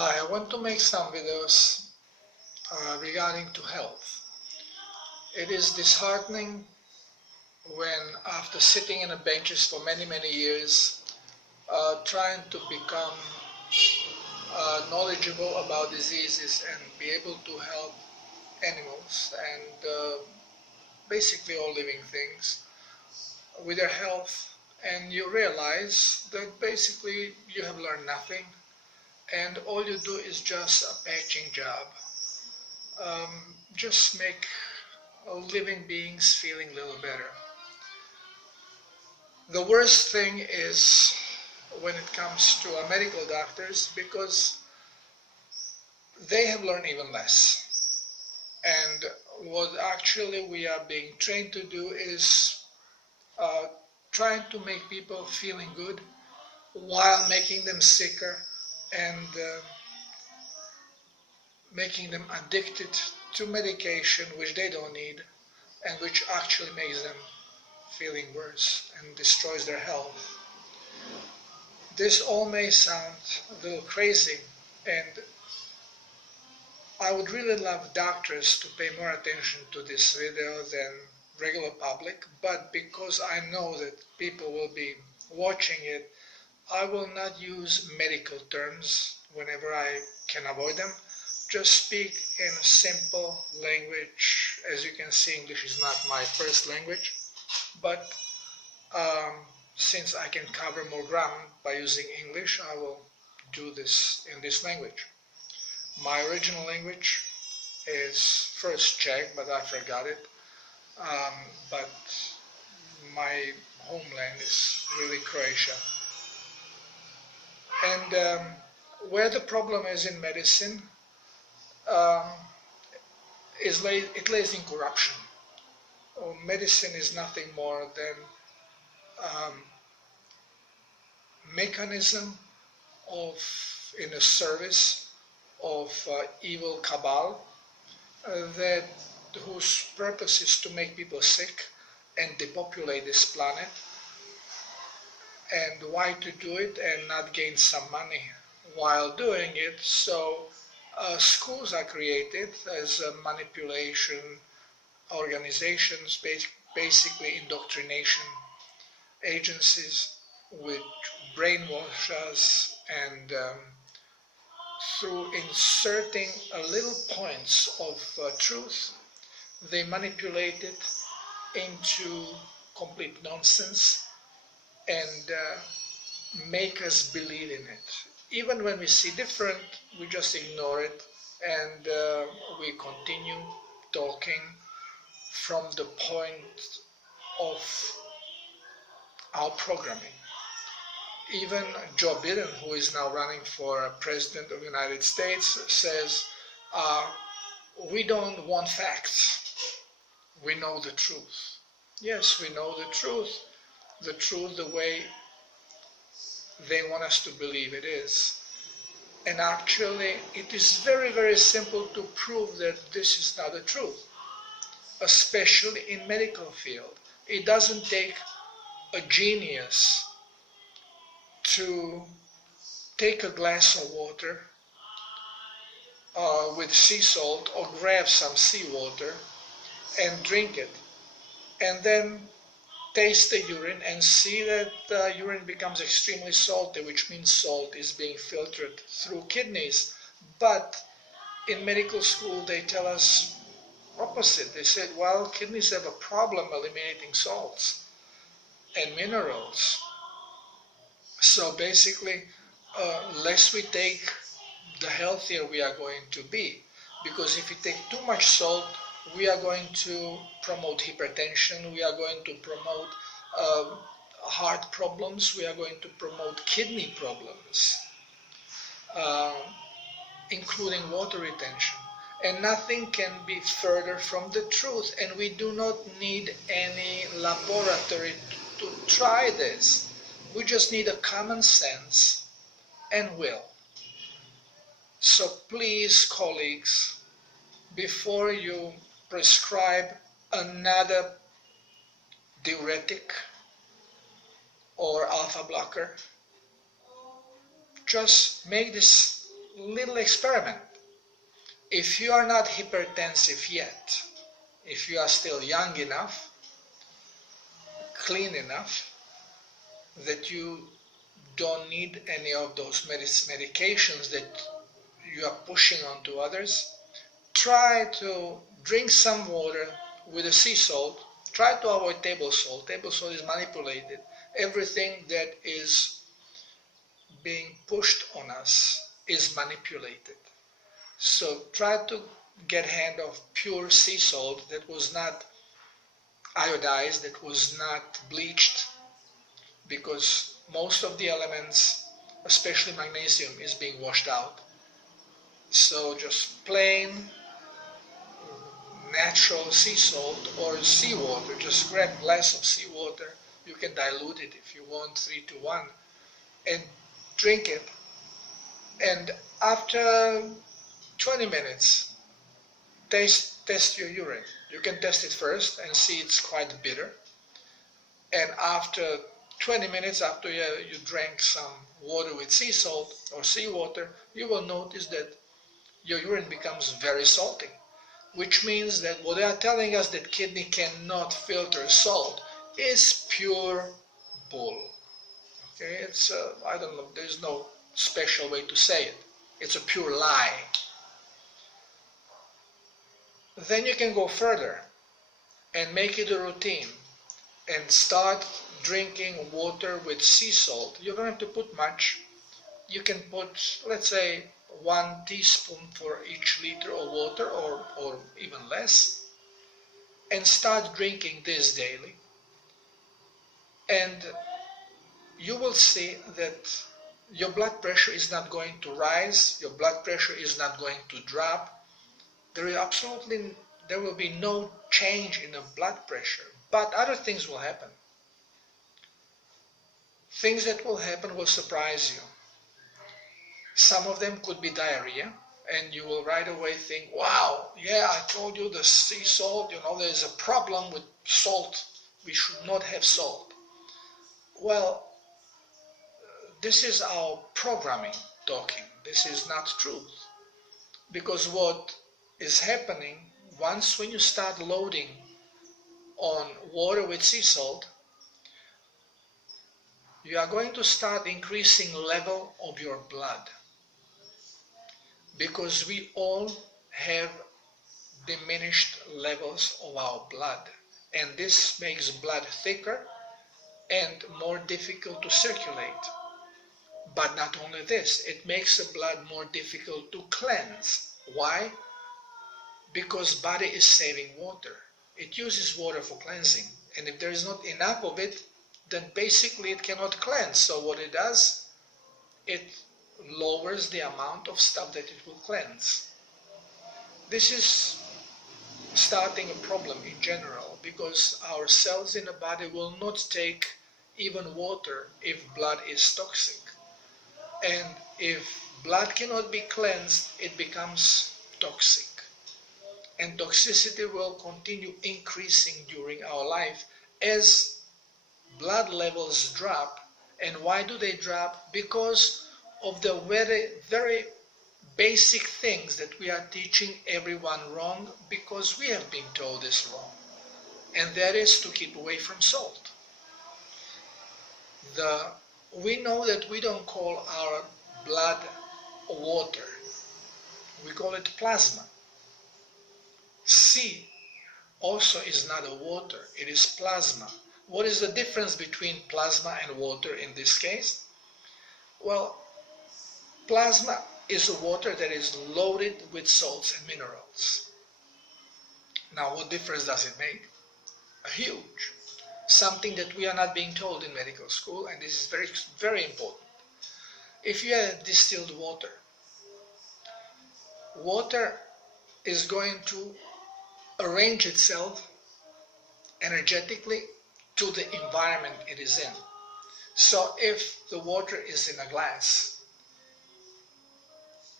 Hi, I want to make some videos regarding to health. It is disheartening when after sitting in a benches for many years, trying to become knowledgeable about diseases and be able to help animals and basically all living things with their health, and you realize that basically you have learned nothing and all you do is just a patching job. Just make living beings feeling a little better. The worst thing is when it comes to medical doctors, because they have learned even less. And what actually we are being trained to do is trying to make people feeling good while making them sicker and making them addicted to medication which they don't need and which actually makes them feeling worse and destroys their health. This all may sound a little crazy, and I would really love doctors to pay more attention to this video than regular public, but because I know that people will be watching it, I will not use medical terms whenever I can avoid them. Just speak in a simple language. As you can see, English is not my first language, but since I can cover more ground by using English, I will do this in this language. My original language is first Czech, but I forgot it. But my homeland is really Croatia. And where the problem is in medicine, it lays in corruption. Medicine is nothing more than mechanism in a service of evil cabal whose purpose is to make people sick and depopulate this planet. And why to do it and not gain some money while doing it? So schools are created as manipulation organizations, basically indoctrination agencies which brainwash us, and through inserting a little points of truth, they manipulate it into complete nonsense and make us believe in it. Even when we see different, we just ignore it and we continue talking from the point of our programming. Even Joe Biden, who is now running for President of the United States, says, we don't want facts, we know the truth. Yes, we know the truth the way they want us to believe it is. And actually, it is very simple to prove that this is not the truth, especially in medical field. It doesn't take a genius to take a glass of water with sea salt or grab some seawater and drink it, and then taste the urine and see that the urine becomes extremely salty, which means salt is being filtered through kidneys. But in medical school they tell us opposite. They said, well, kidneys have a problem eliminating salts and minerals. So basically, less we take, the healthier we are going to be. Because if we take too much salt, we are going to promote hypertension, we are going to promote heart problems, we are going to promote kidney problems, including water retention. And nothing can be further from the truth, and we do not need any laboratory to try this. We just need a common sense and will. So please, colleagues, before you prescribe another diuretic or alpha blocker, just make this little experiment. If you are not hypertensive yet, if you are still young enough, clean enough, that you don't need any of those medications that you are pushing onto others, try to drink some water with a sea salt. Try to avoid table salt. Table salt is manipulated. Everything that is being pushed on us is manipulated. So try to get hand of pure sea salt that was not iodized, that was not bleached, because most of the elements, especially magnesium, is being washed out. So just plain natural sea salt or seawater, just grab a glass of seawater, you can dilute it if you want 3-to-1, and drink it. And after 20 minutes, test your urine. You can test it first and see it's quite bitter. And after 20 minutes, after you drank some water with sea salt or seawater, you will notice that your urine becomes very salty, which means that what they are telling us, that kidney cannot filter salt, is pure bull. Okay, it's I don't know, there's no special way to say it. It's a pure lie. Then you can go further and make it a routine and start drinking water with sea salt. You don't have to put much. You can put, let's say, 1 teaspoon for each liter of water, or even less, and start drinking this daily. And you will see that your blood pressure is not going to rise, your blood pressure is not going to drop. There will be no change in the blood pressure, but other things will happen. Things that will happen will surprise you. Some of them could be diarrhea, and you will right away think, wow, yeah, I told you the sea salt, there's a problem with salt. We should not have salt. Well, this is our programming talking. This is not truth. Because what is happening, when you start loading on water with sea salt, you are going to start increasing level of your blood. Because we all have diminished levels of our blood, and this makes blood thicker and more difficult to circulate. But not only this, it makes the blood more difficult to cleanse. Why? Because body is saving water. It uses water for cleansing, and if there is not enough of it, then basically it cannot cleanse. So what it does, it lowers the amount of stuff that it will cleanse. This is starting a problem in general, because our cells in the body will not take even water if blood is toxic. And if blood cannot be cleansed, it becomes toxic. And toxicity will continue increasing during our life as blood levels drop. And why do they drop? Because of the very, very basic things that we are teaching everyone wrong, because we have been told this wrong. And that is to keep away from salt. We know that we don't call our blood water. We call it plasma. C also is not a water, it is plasma. What is the difference between plasma and water in this case? Well, plasma is a water that is loaded with salts and minerals. Now, what difference does it make? Huge. Something that we are not being told in medical school, and this is very, very important. If you have distilled water, water is going to arrange itself energetically to the environment it is in. So if the water is in a glass,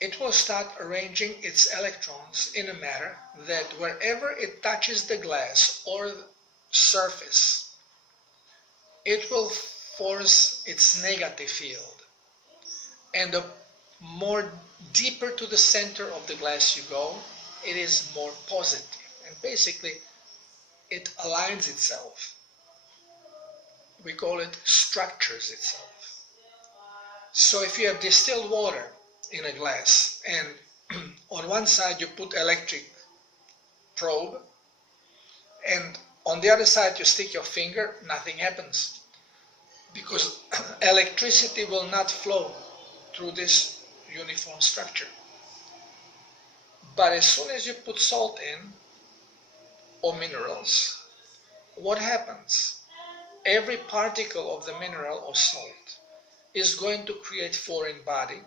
it will start arranging its electrons in a manner that wherever it touches the glass or surface, it will force its negative field. And the more deeper to the center of the glass you go, it is more positive. And basically, it aligns itself. We call it structures itself. So if you have distilled water in a glass and on one side you put electric probe and on the other side you stick your finger, nothing happens because electricity will not flow through this uniform structure. But as soon as you put salt in or minerals, what happens? Every particle of the mineral or salt is going to create foreign body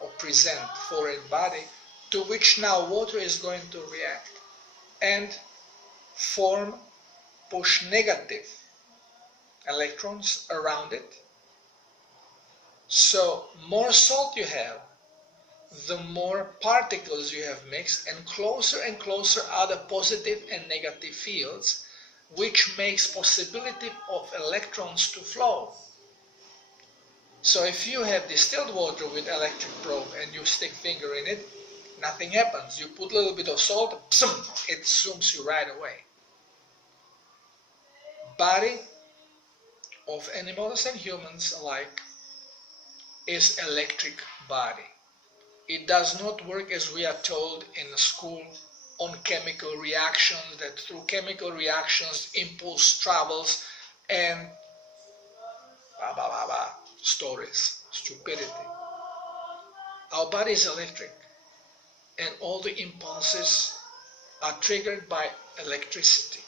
or present foreign body to which now water is going to react and push negative electrons around it. So more salt you have, the more particles you have mixed, and closer are the positive and negative fields, which makes possibility of electrons to flow. So if you have distilled water with electric probe and you stick finger in it, nothing happens. You put a little bit of salt, it zooms you right away. Body of animals and humans alike is electric body. It does not work as we are told in school on chemical reactions, that through chemical reactions impulse travels and stories, stupidity. Our body is electric and all the impulses are triggered by electricity.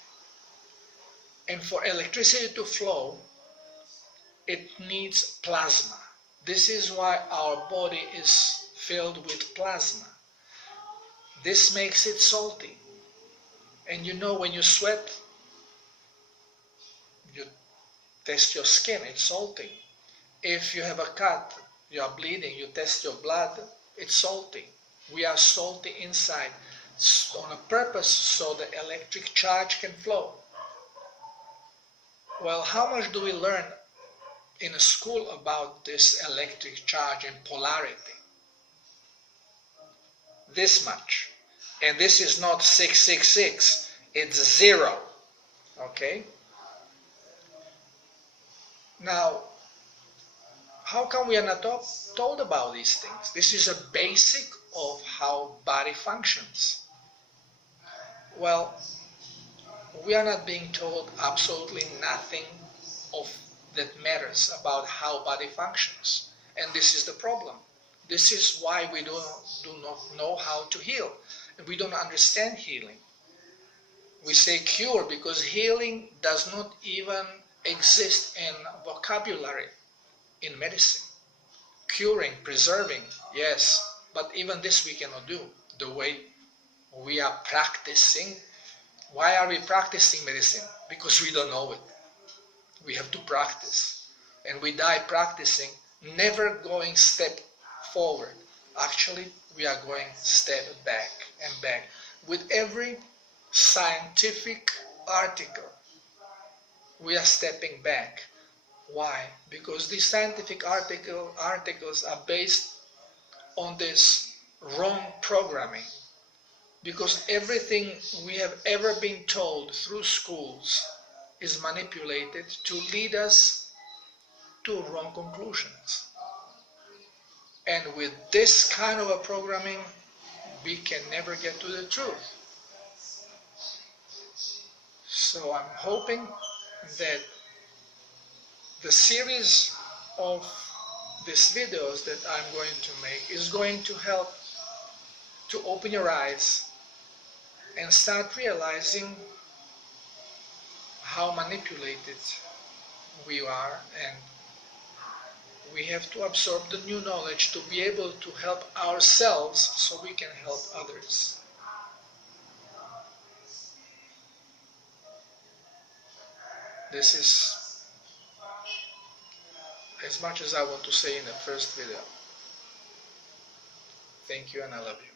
And for electricity to flow, it needs plasma. This is why our body is filled with plasma. This makes it salty. And you know, when you sweat, you test your skin, it's salty. If you have a cut, you are bleeding, you test your blood, it's salty. We are salty inside on a purpose so the electric charge can flow. Well, how much do we learn in a school about this electric charge and polarity? This much. And this is not 666, it's 0. Okay? Now, how come we are not told about these things? This is a basic of how body functions. Well, we are not being told absolutely nothing of that matters about how body functions. And this is the problem. This is why we do not know how to heal. And we don't understand healing. We say cure because healing does not even exist in vocabulary in medicine. Curing, preserving, yes, but even this we cannot do the way we are practicing. Why are we practicing medicine? Because we don't know it. We have to practice. And we die practicing, never going step forward. Actually, we are going step back and back. With every scientific article, we are stepping back. Why? Because these scientific articles are based on this wrong programming. Because everything we have ever been told through schools is manipulated to lead us to wrong conclusions. And with this kind of a programming, we can never get to the truth. So I'm hoping that the series of these videos that I'm going to make is going to help to open your eyes and start realizing how manipulated we are, and we have to absorb the new knowledge to be able to help ourselves so we can help others. This is as much as I want to say in the first video. Thank you and I love you.